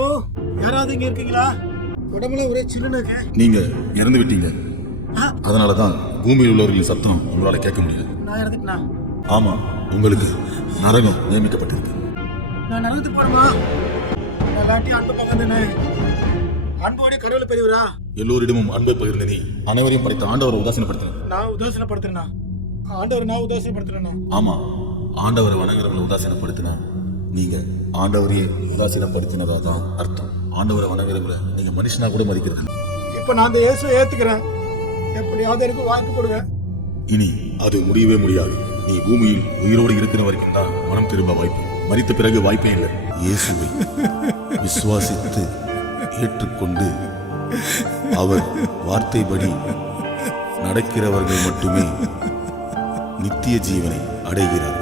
Hello, யாராவது இங்க இருக்கீங்களா? உடம்புல ஒரே சில்லுன்னு இருக்கு. நீங்க இறந்து விட்டீங்க. அதனாலதான் பூமியில் உள்ளவர்களின் சத்தம் உங்களால கேட்க முடியாது. நான் இறந்துட்டேனா? ஆமா, உங்களுக்கு நரகம் நியமிக்கப்பட்டிருக்கு. நான் நரகத்துக்கு போறேமா? நான் எல்லாத்தையும் அன்பு பக்கத்துனே. அன்போட கடவுளை பெரியவரா? எல்லோரிடமும் அன்பை பகிர்ந்த நீ அனைவரையும் படைத்த ஆண்டவரை உதாசீனப்படுத்தின. நான் உதாசீனப்படுத்துறேனா? ஆண்டவர் நான் உதாசீனப்படுத்துறேனா? ஆமா, ஆண்டவரை வணங்குறவங்களை உதாசீனப்படுத்தினா நீங்க ஆண்டவரையே உதாசீனப்படுத்தினதா தான் அர்த்தம். ஆண்டவரை வணங்குறவங்களை நீங்க மனுஷனா கூட மதிக்கிறது. இப்ப நான் அந்த இயேசுவை ஏத்துக்கிறேன். எப்படியாவது எனக்கு வாங்கி கொடுங்க. இனி அது முடியவே முடியாது. நீ பூமியில் உயிரோடு இருக்கிற வரைக்கும் தான் மனம் திரும்ப வாய்ப்பு. மரித்த பிறகு வாய்ப்பே இல்லை. இயேசுவை விசுவாசித்து ஏற்றுக்கொண்டு அவர் வார்த்தைப்படி நடக்கிறவர்கள் மட்டுமே நித்திய ஜீவனை அடைகிறார்.